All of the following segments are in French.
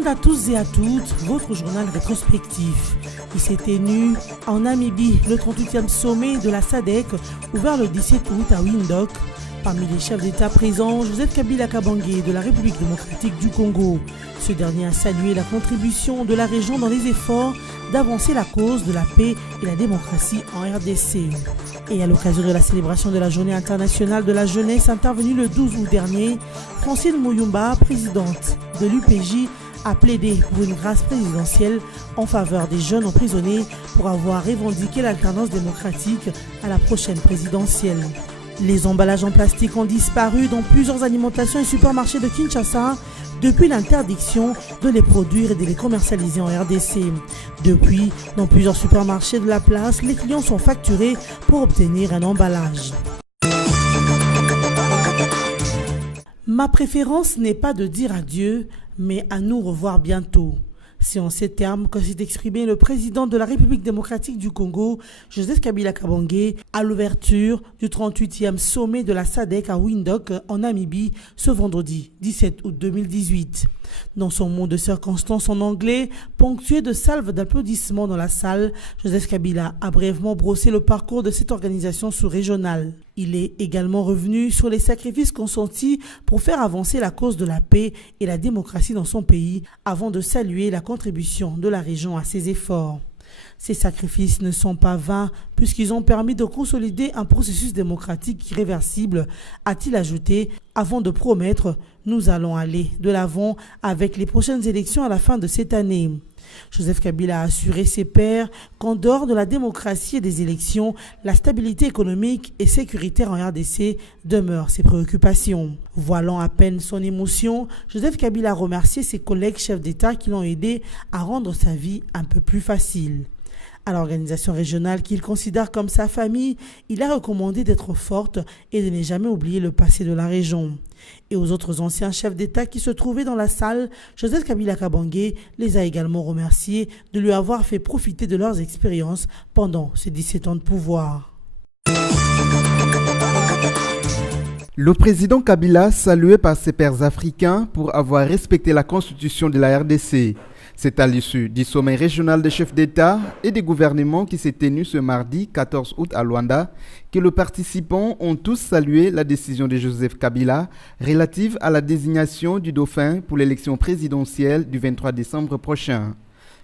week-end à tous et à toutes, votre journal rétrospectif. Il s'est tenu en Namibie, le 38e sommet de la SADC, ouvert le 17 août à Windhoek. Parmi les chefs d'État présents, Joseph Kabila Kabange de la République démocratique du Congo. Ce dernier a salué la contribution de la région dans les efforts d'avancer la cause de la paix et la démocratie en RDC. Et à l'occasion de la célébration de la Journée internationale de la jeunesse intervenue le 12 août dernier, Francine Muyumba, présidente de l'UPJ, a plaidé pour une grâce présidentielle en faveur des jeunes emprisonnés pour avoir revendiqué l'alternance démocratique à la prochaine présidentielle. Les emballages en plastique ont disparu dans plusieurs alimentations et supermarchés de Kinshasa depuis l'interdiction de les produire et de les commercialiser en RDC. Depuis, dans plusieurs supermarchés de la place, les clients sont facturés pour obtenir un emballage. Ma préférence n'est pas de dire adieu, mais à nous revoir bientôt. C'est en ces termes que s'est exprimé le président de la République démocratique du Congo, Joseph Kabila Kabange, à l'ouverture du 38e sommet de la SADC à Windhoek en Namibie ce vendredi 17 août 2018. Dans son mot de circonstance en anglais, ponctué de salves d'applaudissements dans la salle, Joseph Kabila a brièvement brossé le parcours de cette organisation sous-régionale. Il est également revenu sur les sacrifices consentis pour faire avancer la cause de la paix et la démocratie dans son pays, avant de saluer la contribution de la région à ces efforts. Ces sacrifices ne sont pas vains puisqu'ils ont permis de consolider un processus démocratique irréversible, a-t-il ajouté, avant de promettre « Nous allons aller de l'avant avec les prochaines élections à la fin de cette année ». Joseph Kabila a assuré ses pairs qu'en dehors de la démocratie et des élections, la stabilité économique et sécuritaire en RDC demeure ses préoccupations. Voilant à peine son émotion, Joseph Kabila a remercié ses collègues chefs d'État qui l'ont aidé à rendre sa vie un peu plus facile. À l'organisation régionale qu'il considère comme sa famille, il a recommandé d'être forte et de ne jamais oublier le passé de la région. Et aux autres anciens chefs d'État qui se trouvaient dans la salle, Joseph Kabila Kabange les a également remerciés de lui avoir fait profiter de leurs expériences pendant ses 17 ans de pouvoir. Le président Kabila, salué par ses pairs africains pour avoir respecté la constitution de la RDC. C'est à l'issue du sommet régional des chefs d'État et des gouvernements qui s'est tenu ce mardi 14 août à Luanda que les participants ont tous salué la décision de Joseph Kabila relative à la désignation du dauphin pour l'élection présidentielle du 23 décembre prochain.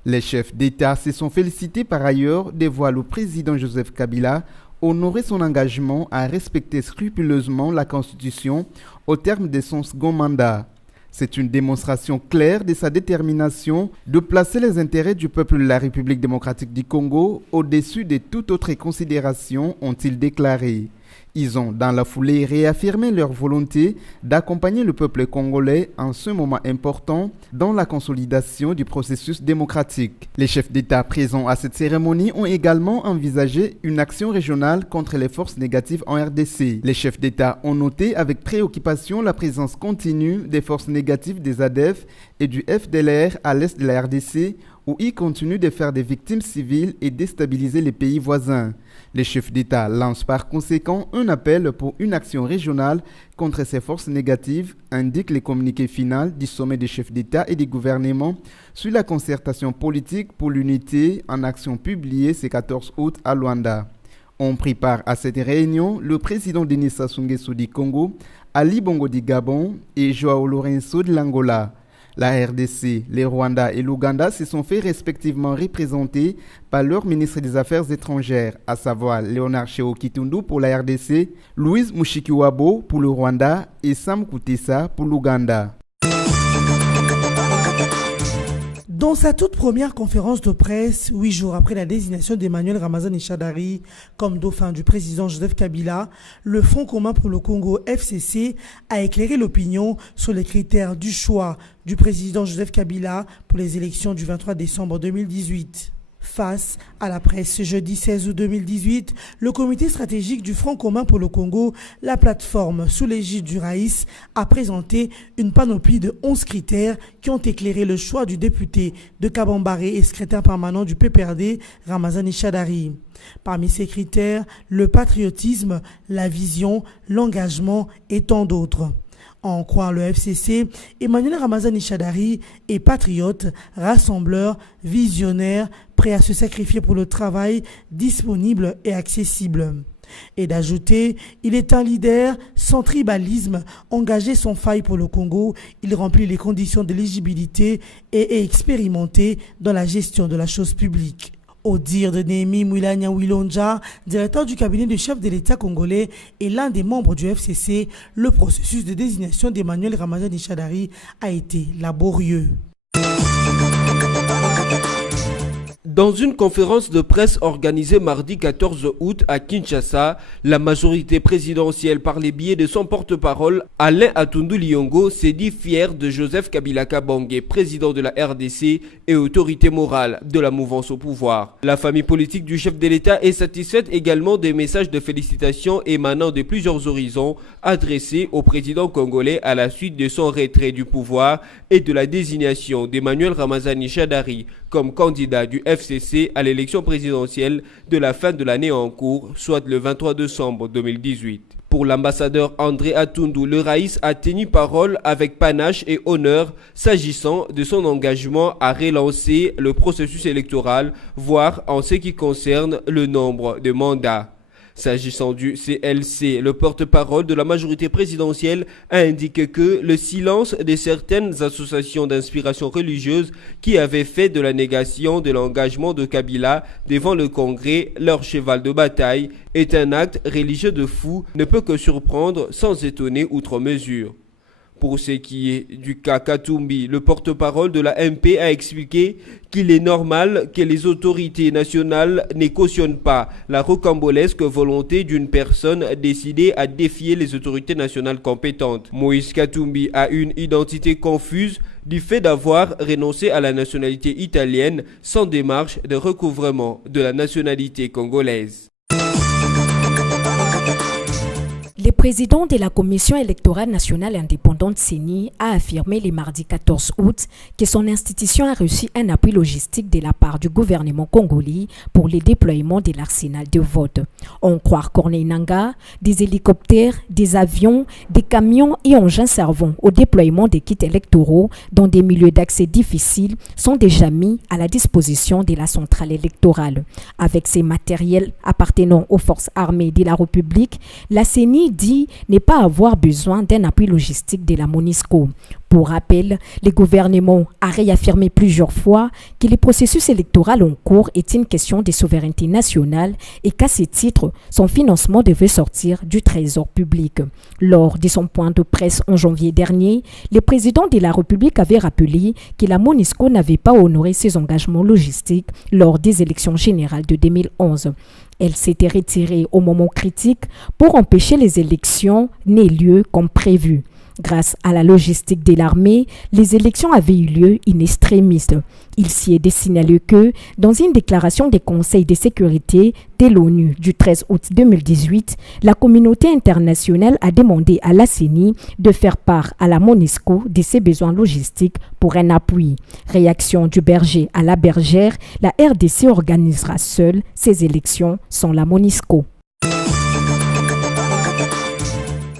Les chefs d'État se sont félicités par ailleurs de voir le président Joseph Kabila honorer son engagement à respecter scrupuleusement la Constitution au terme de son second mandat. C'est une démonstration claire de sa détermination de placer les intérêts du peuple de la République démocratique du Congo au-dessus de toute autre considération, ont-ils déclaré. Ils ont, dans la foulée, réaffirmé leur volonté d'accompagner le peuple congolais en ce moment important dans la consolidation du processus démocratique. Les chefs d'État présents à cette cérémonie ont également envisagé une action régionale contre les forces négatives en RDC. Les chefs d'État ont noté avec préoccupation la présence continue des forces négatives des ADF et du FDLR à l'est de la RDC, où ils continuent de faire des victimes civiles et déstabiliser les pays voisins. Les chefs d'État lancent par conséquent un appel pour une action régionale contre ces forces négatives, indique le communiqué final du sommet des chefs d'État et des gouvernements sur la concertation politique pour l'unité en action publiée ce 14 août à Luanda. Ont pris part à cette réunion le président Denis Sassou Nguesso du Congo, Ali Bongo du Gabon et Joao Lourenço de l'Angola. La RDC, les Rwanda et l'Ouganda se sont fait respectivement représenter par leurs ministres des Affaires étrangères, à savoir Léonard Sheo Kitundu pour la RDC, Louise Mushikiwabo pour le Rwanda et Sam Kutesa pour l'Ouganda. Dans sa toute première conférence de presse, 8 jours après la désignation d'Emmanuel Ramazani Shadary comme dauphin du président Joseph Kabila, le Front commun pour le Congo FCC a éclairé l'opinion sur les critères du choix du président Joseph Kabila pour les élections du 23 décembre 2018. Face à la presse ce jeudi 16 août 2018, le comité stratégique du Front commun pour le Congo, la plateforme sous l'égide du Raïs, a présenté une panoplie de 11 critères qui ont éclairé le choix du député de Kabambaré et secrétaire permanent du PPRD, Ramazani Shadary. Parmi ces critères, le patriotisme, la vision, l'engagement et tant d'autres. À en croire le FCC, Emmanuel Ramazani Shadari est patriote, rassembleur, visionnaire, prêt à se sacrifier pour le travail, disponible et accessible. Et d'ajouter, il est un leader sans tribalisme, engagé sans faille pour le Congo, il remplit les conditions de l'éligibilité et est expérimenté dans la gestion de la chose publique. Au dire de Néhémie Mouilanya Wilonja, directeur du cabinet du chef de l'État congolais et l'un des membres du FCC, le processus de désignation d'Emmanuel Ramazani Shadari a été laborieux. Dans une conférence de presse organisée mardi 14 août à Kinshasa, la majorité présidentielle par les biais de son porte-parole, Alain Atundu Liongo, s'est dit fier de Joseph Kabila Kabange, président de la RDC et autorité morale de la mouvance au pouvoir. La famille politique du chef de l'État est satisfaite également des messages de félicitations émanant de plusieurs horizons adressés au président congolais à la suite de son retrait du pouvoir et de la désignation d'Emmanuel Ramazani Shadari comme candidat du FCC à l'élection présidentielle de la fin de l'année en cours, soit le 23 décembre 2018. Pour l'ambassadeur André Atundu, le Raïs a tenu parole avec panache et honneur s'agissant de son engagement à relancer le processus électoral, voire en ce qui concerne le nombre de mandats. S'agissant du CLC, le porte-parole de la majorité présidentielle a indiqué que le silence de certaines associations d'inspiration religieuse qui avaient fait de la négation de l'engagement de Kabila devant le Congrès leur cheval de bataille est un acte religieux de fou, ne peut que surprendre sans étonner outre mesure. Pour ce qui est du cas Katumbi, le porte-parole de la MP a expliqué qu'il est normal que les autorités nationales ne cautionnent pas la rocambolesque volonté d'une personne décidée à défier les autorités nationales compétentes. Moïse Katumbi a une identité confuse du fait d'avoir renoncé à la nationalité italienne sans démarche de recouvrement de la nationalité congolaise. Le président de la Commission électorale nationale indépendante CENI a affirmé le mardi 14 août que son institution a reçu un appui logistique de la part du gouvernement congolais pour le déploiement de l'arsenal de vote. On croit Corneille Nangaa, des hélicoptères, des avions, des camions et engins servant au déploiement des kits électoraux dans des milieux d'accès difficiles sont déjà mis à la disposition de la centrale électorale. Avec ces matériels appartenant aux forces armées de la République, la CENI dit ne pas avoir besoin d'un appui logistique de la MONUSCO. Pour rappel, le gouvernement a réaffirmé plusieurs fois que le processus électoral en cours est une question de souveraineté nationale et qu'à ce titre, son financement devait sortir du trésor public. Lors de son point de presse en janvier dernier, le président de la République avait rappelé que la MONUSCO n'avait pas honoré ses engagements logistiques lors des élections générales de 2011. Elle s'était retirée au moment critique pour empêcher les élections n'aient lieu comme prévu. Grâce à la logistique de l'armée, les élections avaient eu lieu in extremis. Il s'y est signalé que, dans une déclaration des Conseils de sécurité de l'ONU du 13 août 2018, la communauté internationale a demandé à la CENI de faire part à la MONUSCO de ses besoins logistiques pour un appui. Réaction du berger à la bergère, la RDC organisera seule ses élections sans la MONUSCO.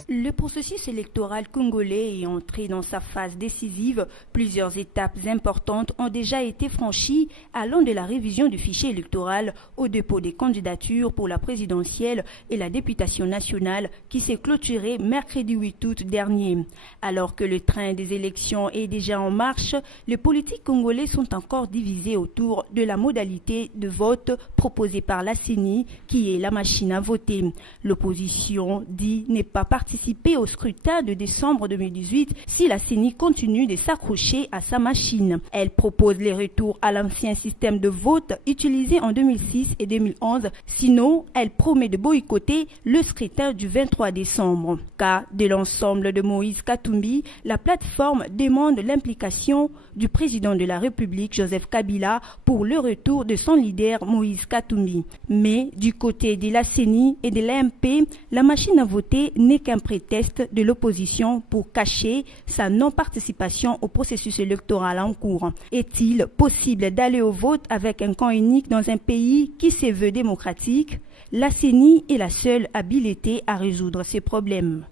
Le processus électoral congolais est entré dans sa phase décisive. Plusieurs étapes importantes ont déjà été franchies, allant de la révision du fichier électoral au dépôt des candidatures pour la présidentielle et la députation nationale qui s'est clôturée mercredi 8 août dernier. Alors que le train des élections est déjà en marche, les politiques congolais sont encore divisés autour de la modalité de vote proposée par la CENI, qui est la machine à voter. L'opposition dit ne pas participer au scrutin de décembre 2018 si la CENI continue de s'accrocher à sa machine. Elle propose les retours à l'ancien système de vote utilisé en 2006 et 2011. Sinon, elle promet de boycotter le scrutin du 23 décembre. Cas de l'ensemble de Moïse Katumbi, la plateforme demande l'implication du président de la République, Joseph Kabila, pour le retour de son leader Moïse Katumbi. Mais du côté de la CENI et de l'AMP, la machine à voter n'est qu'un prétexte de l'opposition pour cacher sa non-participation au processus électoral en cours. Est-il possible d'aller au vote avec un camp unique dans un pays qui se veut démocratique? La CENI est la seule habilitée à résoudre ces problèmes.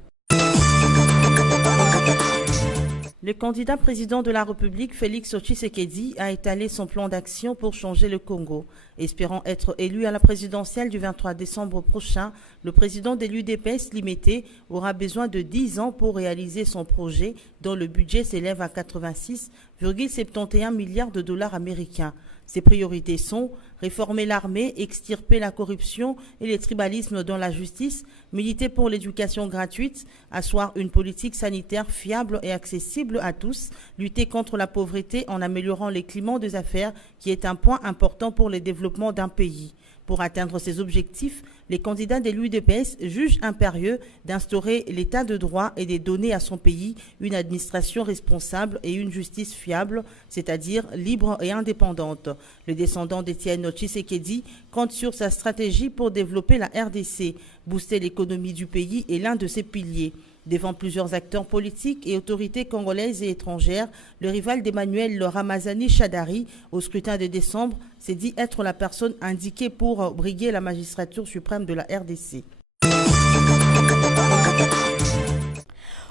Le candidat président de la République, Félix Tshisekedi, a étalé son plan d'action pour changer le Congo. Espérant être élu à la présidentielle du 23 décembre prochain, le président de l'UDPS limité aura besoin de 10 ans pour réaliser son projet dont le budget s'élève à 86,71 milliards de dollars américains. Ses priorités sont réformer l'armée, extirper la corruption et les tribalismes dans la justice, militer pour l'éducation gratuite, asseoir une politique sanitaire fiable et accessible à tous, lutter contre la pauvreté en améliorant les climats des affaires qui est un point important pour le développement d'un pays. Pour atteindre ces objectifs, les candidats de l'UDPS jugent impérieux d'instaurer l'état de droit et de donner à son pays une administration responsable et une justice fiable, c'est-à-dire libre et indépendante. Le descendant d'Étienne Tshisekedi compte sur sa stratégie pour développer la RDC. Booster l'économie du pays est l'un de ses piliers. Devant plusieurs acteurs politiques et autorités congolaises et étrangères, le rival d'Emmanuel Ramazani Shadari, au scrutin de décembre, s'est dit être la personne indiquée pour briguer la magistrature suprême de la RDC.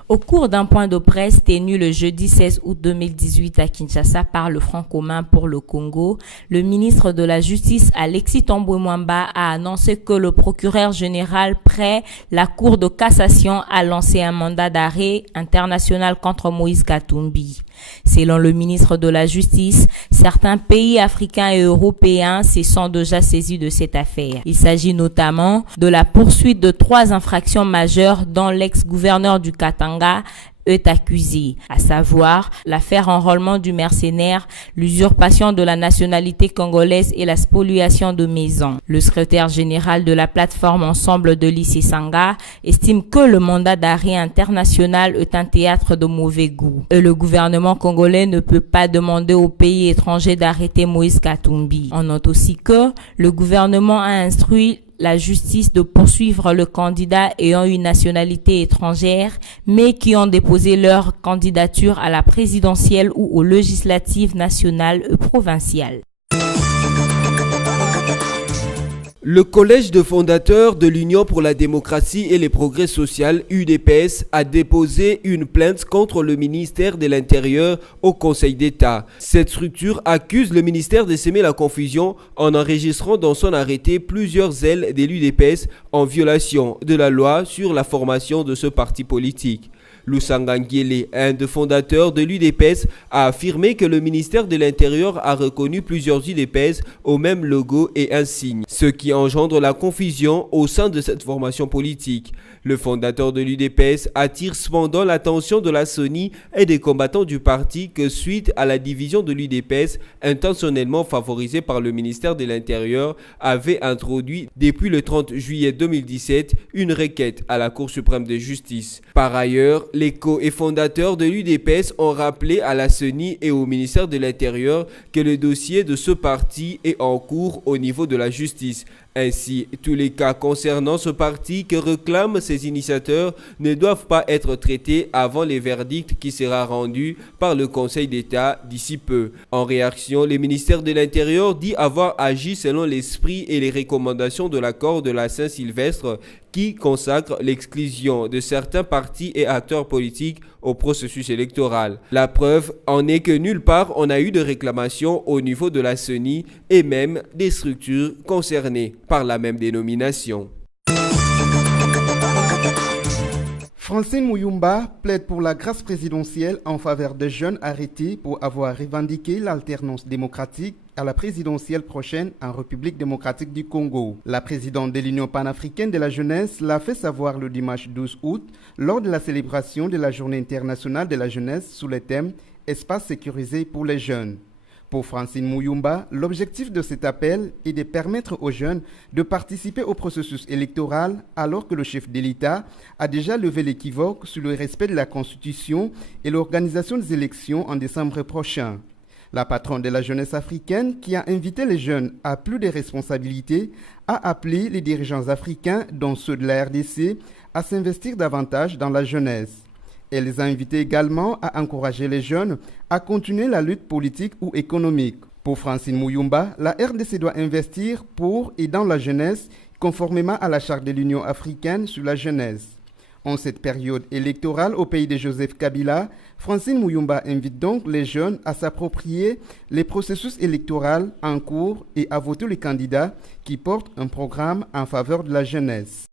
Au cours d'un point de presse tenu le jeudi 16 août 2018 à Kinshasa par le Front commun pour le Congo, le ministre de la Justice Alexis Thombo Mwamba a annoncé que le procureur général près la Cour de cassation a lancé un mandat d'arrêt international contre Moïse Katumbi. Selon le ministre de la Justice, certains pays africains et européens se sont déjà saisis de cette affaire. Il s'agit notamment de la poursuite de 3 infractions majeures dont l'ex-gouverneur du Katanga est accusé, à savoir l'affaire enrôlement du mercenaire, l'usurpation de la nationalité congolaise et la spoliation de maisons. Le secrétaire général de la plateforme Ensemble de Lycée Sanga estime que le mandat d'arrêt international est un théâtre de mauvais goût. Et le gouvernement congolais ne peut pas demander aux pays étrangers d'arrêter Moïse Katumbi. On note aussi que le gouvernement a instruit la justice de poursuivre le candidat ayant une nationalité étrangère, mais qui ont déposé leur candidature à la présidentielle ou aux législatives nationales et provinciales. Le collège de fondateurs de l'Union pour la démocratie et les progrès sociaux, UDPS, a déposé une plainte contre le ministère de l'Intérieur au Conseil d'État. Cette structure accuse le ministère de s'aimer la confusion en enregistrant dans son arrêté plusieurs ailes de l'UDPS en violation de la loi sur la formation de ce parti politique. Lusanga Nguele, un des fondateurs de l'UDPS, a affirmé que le ministère de l'Intérieur a reconnu plusieurs UDPS au même logo et insigne, ce qui engendre la confusion au sein de cette formation politique. Le fondateur de l'UDPS attire cependant l'attention de la CENI et des combattants du parti que suite à la division de l'UDPS intentionnellement favorisée par le ministère de l'Intérieur avait introduit depuis le 30 juillet 2017 une requête à la Cour suprême de justice. Par ailleurs, les co- et fondateurs de l'UDPS ont rappelé à la CENI et au ministère de l'Intérieur que le dossier de ce parti est en cours au niveau de la justice. Ainsi, tous les cas concernant ce parti que réclament ses initiateurs ne doivent pas être traités avant les verdicts qui sera rendu par le Conseil d'État d'ici peu. En réaction, le ministère de l'Intérieur dit avoir agi selon l'esprit et les recommandations de l'accord de la Saint-Sylvestre qui consacre l'exclusion de certains partis et acteurs politiques au processus électoral. La preuve en est que nulle part on a eu de réclamation au niveau de la CENI et même des structures concernées par la même dénomination. Francine Muyumba plaide pour la grâce présidentielle en faveur des jeunes arrêtés pour avoir revendiqué l'alternance démocratique à la présidentielle prochaine en République démocratique du Congo. La présidente de l'Union panafricaine de la jeunesse l'a fait savoir le dimanche 12 août lors de la célébration de la Journée internationale de la jeunesse sous le thème « Espace sécurisé pour les jeunes ». Pour Francine Muyumba, l'objectif de cet appel est de permettre aux jeunes de participer au processus électoral alors que le chef de l'État a déjà levé l'équivoque sur le respect de la Constitution et l'organisation des élections en décembre prochain. La patronne de la jeunesse africaine, qui a invité les jeunes à plus de responsabilités, a appelé les dirigeants africains, dont ceux de la RDC, à s'investir davantage dans la jeunesse. Elle les a invités également à encourager les jeunes à continuer la lutte politique ou économique. Pour Francine Muyumba, la RDC doit investir pour et dans la jeunesse, conformément à la charte de l'Union africaine sur la jeunesse. En cette période électorale au pays de Joseph Kabila, Francine Muyumba invite donc les jeunes à s'approprier les processus électoraux en cours et à voter les candidats qui portent un programme en faveur de la jeunesse.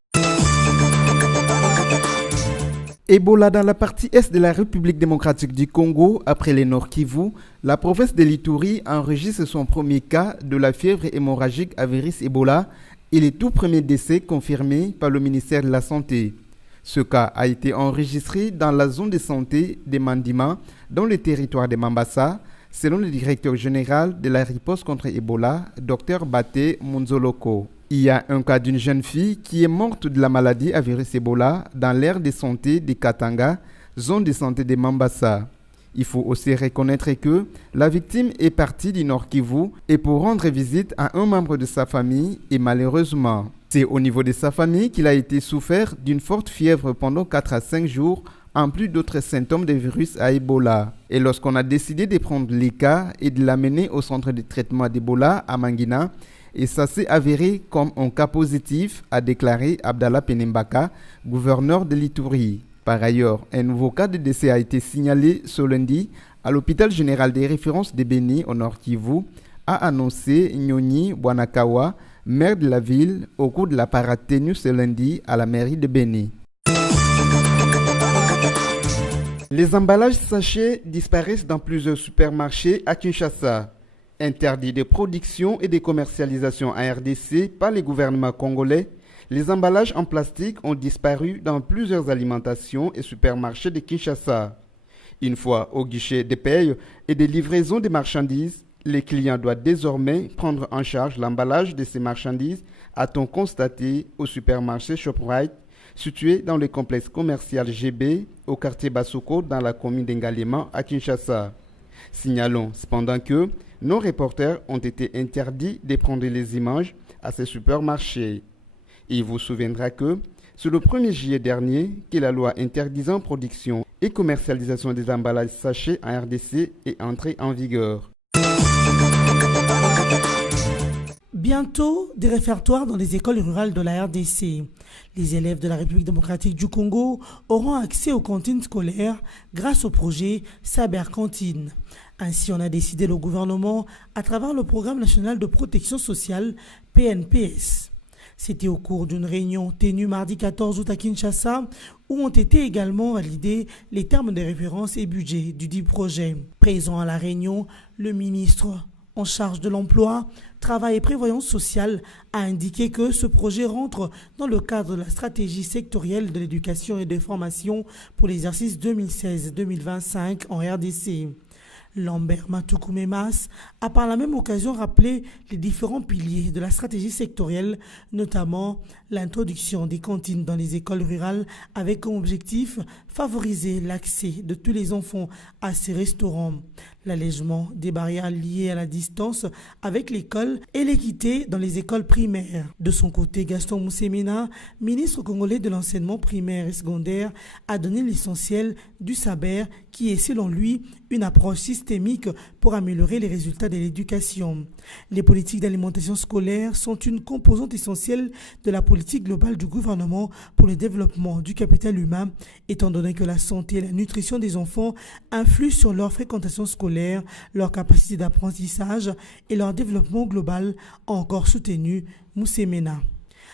Ebola dans la partie est de la République démocratique du Congo, après les Nord Kivu, la province de l'Ituri enregistre son premier cas de la fièvre hémorragique à virus Ebola et les tout premiers décès confirmés par le ministère de la Santé. Ce cas a été enregistré dans la zone de santé de Mandima, dans le territoire de Mambasa, selon le directeur général de la riposte contre Ebola, Dr Baté Munzoloko. Il y a un cas d'une jeune fille qui est morte de la maladie à virus Ebola dans l'aire de santé de Katanga, zone de santé de Mambasa. Il faut aussi reconnaître que la victime est partie du Nord Kivu et pour rendre visite à un membre de sa famille et malheureusement, c'est au niveau de sa famille qu'il a été souffert d'une forte fièvre pendant 4 à 5 jours, en plus d'autres symptômes de virus à Ebola. Et lorsqu'on a décidé de prendre les cas et de l'amener au centre de traitement d'Ebola à Mangina, et ça s'est avéré comme un cas positif, a déclaré Abdallah Penembaka, gouverneur de l'Ituri. Par ailleurs, un nouveau cas de décès a été signalé ce lundi à l'hôpital général des références de Beni au Nord Kivu, a annoncé Nyoni Bwanakawa, maire de la ville, au cours de la parade tenue ce lundi à la mairie de Beni. Les emballages sachets disparaissent dans plusieurs supermarchés à Kinshasa. Interdits de production et de commercialisation en RDC par les gouvernements congolais, les emballages en plastique ont disparu dans plusieurs alimentations et supermarchés de Kinshasa. Une fois au guichet de paye et de livraison des marchandises, les clients doivent désormais prendre en charge l'emballage de ces marchandises, a-t-on constaté au supermarché ShopRite, situé dans le complexe commercial GB, au quartier Basoko, dans la commune d'Engalema, à Kinshasa. Signalons cependant que nos reporters ont été interdits de prendre les images à ces supermarchés. Il vous souviendra que c'est le 1er juillet dernier que la loi interdisant production et commercialisation des emballages sachets en RDC est entrée en vigueur. Bientôt, des réfectoires dans les écoles rurales de la RDC. Les élèves de la République démocratique du Congo auront accès aux cantines scolaires grâce au projet Saber Cantine. Ainsi, on a décidé le gouvernement à travers le Programme national de protection sociale PNPS. C'était au cours d'une réunion tenue mardi 14 août à Kinshasa où ont été également validés les termes de référence et budget du dit projet. Présent à la réunion, le ministre en charge de l'emploi, travail et prévoyance sociale a indiqué que ce projet rentre dans le cadre de la stratégie sectorielle de l'éducation et des formations pour l'exercice 2016-2025 en RDC. Lambert Matoukou-Memas a par la même occasion rappelé les différents piliers de la stratégie sectorielle, notamment l'introduction des cantines dans les écoles rurales avec comme objectif favoriser l'accès de tous les enfants à ces restaurants, l'allègement des barrières liées à la distance avec l'école et l'équité dans les écoles primaires. De son côté, Gaston Moussemena, ministre congolais de l'enseignement primaire et secondaire, a donné l'essentiel du Saber qui est selon lui une approche systémique pour améliorer les résultats de l'éducation. Les politiques d'alimentation scolaire sont une composante essentielle de la politique globale du gouvernement pour le développement du capital humain, étant donné que la santé et la nutrition des enfants influent sur leur fréquentation scolaire, leur capacité d'apprentissage et leur développement global, encore soutenu Moussemena.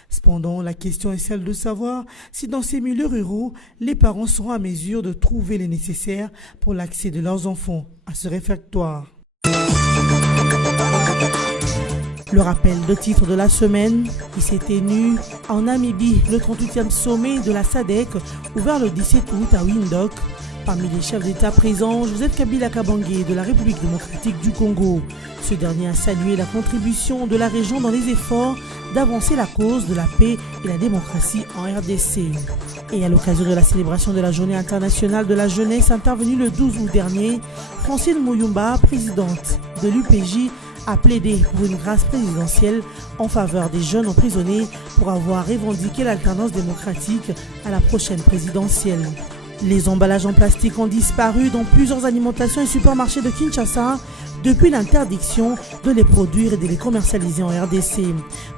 Cependant, la question est celle de savoir si dans ces milieux ruraux, les parents seront à mesure de trouver les nécessaires pour l'accès de leurs enfants à ce réfectoire. Le rappel de titre de la semaine qui s'est tenu en Namibie, le 38e sommet de la SADC, ouvert le 17 août à Windhoek. Parmi les chefs d'État présents, Joseph Kabila Kabange de la République démocratique du Congo. Ce dernier a salué la contribution de la région dans les efforts d'avancer la cause de la paix et la démocratie en RDC. Et à l'occasion de la célébration de la Journée internationale de la jeunesse intervenue le 12 août dernier, Francine Muyumba, présidente de l'UPJ, a plaidé pour une grâce présidentielle en faveur des jeunes emprisonnés pour avoir revendiqué l'alternance démocratique à la prochaine présidentielle. Les emballages en plastique ont disparu dans plusieurs alimentations et supermarchés de Kinshasa depuis l'interdiction de les produire et de les commercialiser en RDC.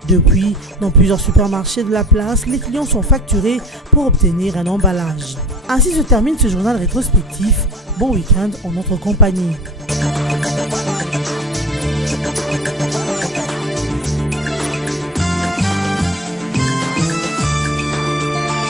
Depuis, dans plusieurs supermarchés de la place, les clients sont facturés pour obtenir un emballage. Ainsi se termine ce journal rétrospectif. Bon week-end en notre compagnie.